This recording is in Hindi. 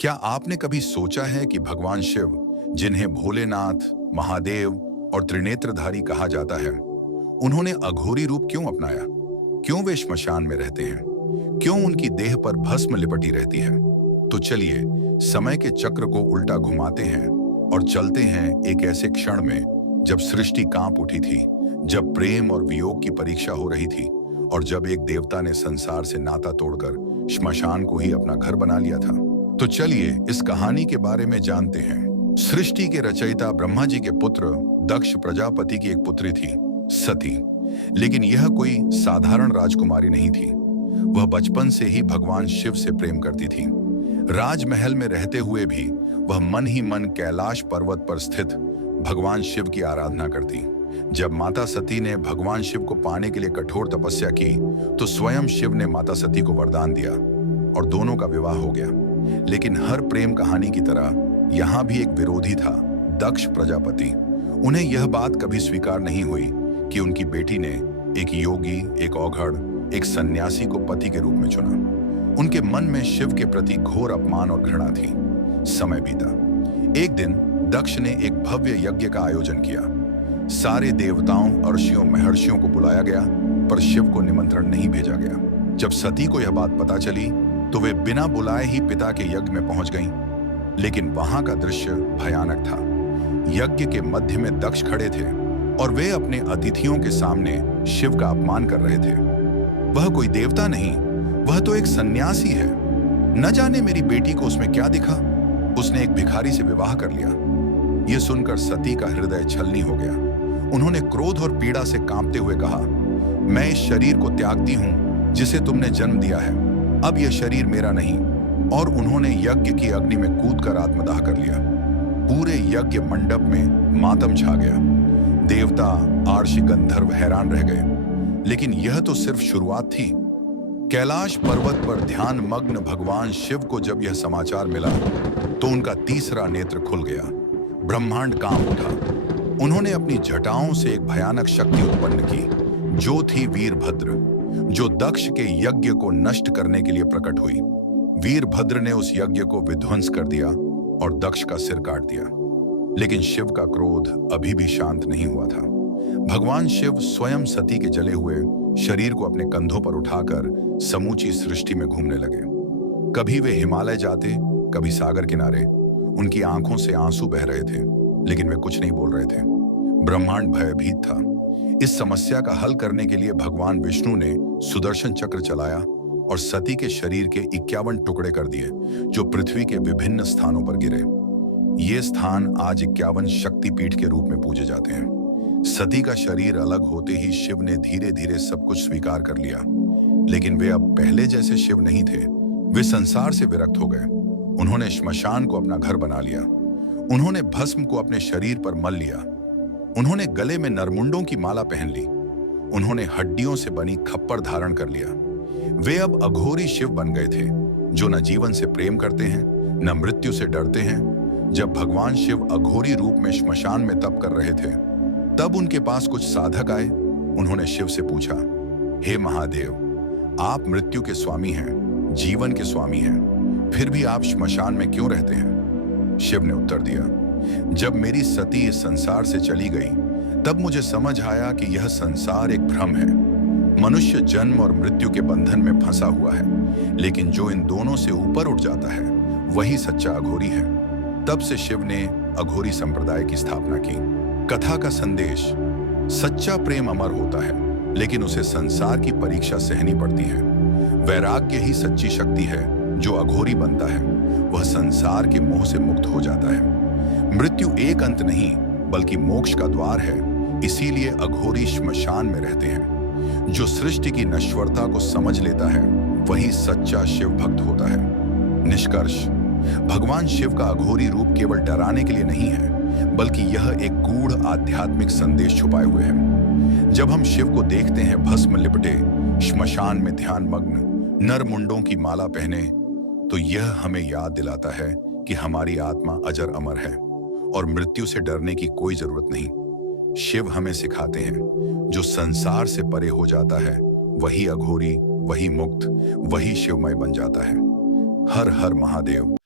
क्या आपने कभी सोचा है कि भगवान शिव, जिन्हें भोलेनाथ, महादेव और त्रिनेत्रधारी कहा जाता है, उन्होंने अघोरी रूप क्यों अपनाया? क्यों वे श्मशान में रहते हैं? क्यों उनकी देह पर भस्म लिपटी रहती है? तो चलिए समय के चक्र को उल्टा घुमाते हैं और चलते हैं एक ऐसे क्षण में जब सृष्टि कांप उठी थी, जब प्रेम और वियोग की परीक्षा हो रही थी और जब एक देवता ने संसार से नाता तोड़कर श्मशान को ही अपना घर बना लिया था। तो चलिए इस कहानी के बारे में जानते हैं। सृष्टि के रचयिता ब्रह्मा जी के पुत्र दक्ष प्रजापति की एक पुत्री थी, सती। लेकिन यह कोई साधारण राजकुमारी नहीं थी। वह बचपन से ही भगवान शिव से प्रेम करती थी। राजमहल में रहते हुए भी वह मन ही मन कैलाश पर्वत पर स्थित भगवान शिव की आराधना करती। जब माता सती ने भगवान शिव को पाने के लिए कठोर तपस्या की, तो स्वयं शिव ने माता सती को वरदान दिया और दोनों का विवाह हो गया। लेकिन हर प्रेम कहानी की तरह यहाँ भी एक विरोधी था, दक्ष प्रजापति। उन्हें यह बात कभी स्वीकार नहीं हुई कि उनकी बेटी ने एक योगी, एक औघड़, एक सन्यासी को पति के रूप में चुना। उनके मन में शिव के प्रति घोर अपमान और घृणा थी। समय बीता। एक दिन दक्ष ने एक भव्य यज्ञ का आयोजन किया। सारे देवताओं, ऋषियों, महर्षियों को बुलाया गया, पर शिव को निमंत्रण नहीं भेजा गया। जब सती को यह बात पता चली तो वे बिना बुलाए ही पिता के यज्ञ में पहुंच गईं। लेकिन वहां का दृश्य भयानक था। यज्ञ के मध्य में दक्ष खड़े थे और वे अपने अतिथियों के सामने शिव का अपमान कर रहे थे। वह कोई देवता नहीं, वह तो एक सन्यासी है। न जाने मेरी बेटी को उसमें क्या दिखा, उसने एक भिखारी से विवाह कर लिया। यह सुनकर सती का हृदय छलनी हो गया। उन्होंने क्रोध और पीड़ा से कांपते हुए कहा, मैं इस शरीर को त्यागती हूं जिसे तुमने जन्म दिया है। अब यह शरीर मेरा नहीं। और उन्होंने यज्ञ की अग्नि में कूदकर आत्मदाह कर लिया। पूरे यज्ञ मंडप में मातम छा गया। देवता, आर्षि, गंधर्व हैरान रह गए। लेकिन यह तो सिर्फ शुरुआत थी। कैलाश पर्वत पर ध्यान मग्न भगवान शिव को जब यह समाचार मिला तो उनका तीसरा नेत्र खुल गया। ब्रह्मांड कांप उठा। उन्होंने अपनी जटाओं से एक भयानक शक्ति उत्पन्न की, जो थी वीरभद्र, जो दक्ष के यज्ञ को नष्ट करने के लिए प्रकट हुई। वीरभद्र ने उस यज्ञ को विध्वंस कर दिया और दक्ष का सिर काट दिया। लेकिन शिव का क्रोध अभी भी शांत नहीं हुआ था। भगवान शिव स्वयं सती के जले हुए शरीर को अपने कंधों पर उठाकर समूची सृष्टि में घूमने लगे। कभी वे हिमालय जाते, कभी सागर किनारे। उनकी आंखों से आंसू बह रहे थे, लेकिन वे कुछ नहीं बोल रहे थे। ब्रह्मांड भयभीत था। इस समस्या का हल करने के लिए भगवान विष्णु ने सुदर्शन चक्र चलाया और सती के शरीर के 51 टुकड़े कर दिए, जो पृथ्वी के विभिन्न स्थानों पर गिरे। ये स्थान आज 51 शक्तिपीठ के रूप में पूजे जाते हैं। सती का शरीर अलग होते ही शिव ने धीरे धीरे सब कुछ स्वीकार कर लिया। लेकिन वे अब पहले जैसे शिव नहीं थे। वे संसार से विरक्त हो गए। उन्होंने श्मशान को अपना घर बना लिया। उन्होंने भस्म को अपने शरीर पर मल लिया। उन्होंने गले में नरमुंडों की माला पहन ली। उन्होंने हड्डियों से बनी खप्पर धारण कर लिया। वे अब अघोरी शिव बन गए थे, जो न जीवन से प्रेम करते हैं, न मृत्यु से डरते हैं। जब भगवान शिव अघोरी रूप में श्मशान में तप कर रहे थे, तब उनके पास कुछ साधक आए। उन्होंने शिव से पूछा, हे महादेव, आप मृत्यु के स्वामी हैं, जीवन के स्वामी हैं, फिर भी आप श्मशान में क्यों रहते हैं? शिव ने उत्तर दिया, जब मेरी सती इस संसार से चली गई, तब मुझे समझ आया कि यह संसार एक भ्रम है। मनुष्य जन्म और मृत्यु के बंधन में फंसा हुआ है, लेकिन जो इन दोनों से ऊपर उठ जाता है, वही सच्चा अघोरी है। तब से शिव ने अघोरी संप्रदाय की स्थापना की। कथा का संदेश, सच्चा प्रेम अमर होता है, लेकिन उसे संसार की परीक्षा सहनी पड़ती है। वैराग्य ही सच्ची शक्ति है। जो अघोरी बनता है, वह संसार के मोह से मुक्त हो जाता है। मृत्यु एक अंत नहीं, बल्कि मोक्ष का द्वार है। इसीलिए अघोरी श्मशान में रहते हैं। जो सृष्टि की नश्वरता को समझ लेता है, वही सच्चा शिव भक्त होता है। निष्कर्ष, भगवान शिव का अघोरी रूप केवल डराने के लिए नहीं है, बल्कि यह एक गूढ़ आध्यात्मिक संदेश छुपाए हुए है। जब हम शिव को देखते हैं भस्म लिपटे, श्मशान में ध्यान मग्न, नर मुंडों की माला पहने, तो यह हमें याद दिलाता है कि हमारी आत्मा अजर अमर है और मृत्यु से डरने की कोई जरूरत नहीं। शिव हमें सिखाते हैं, जो संसार से परे हो जाता है, वही अघोरी, वही मुक्त, वही शिवमय बन जाता है। हर हर महादेव।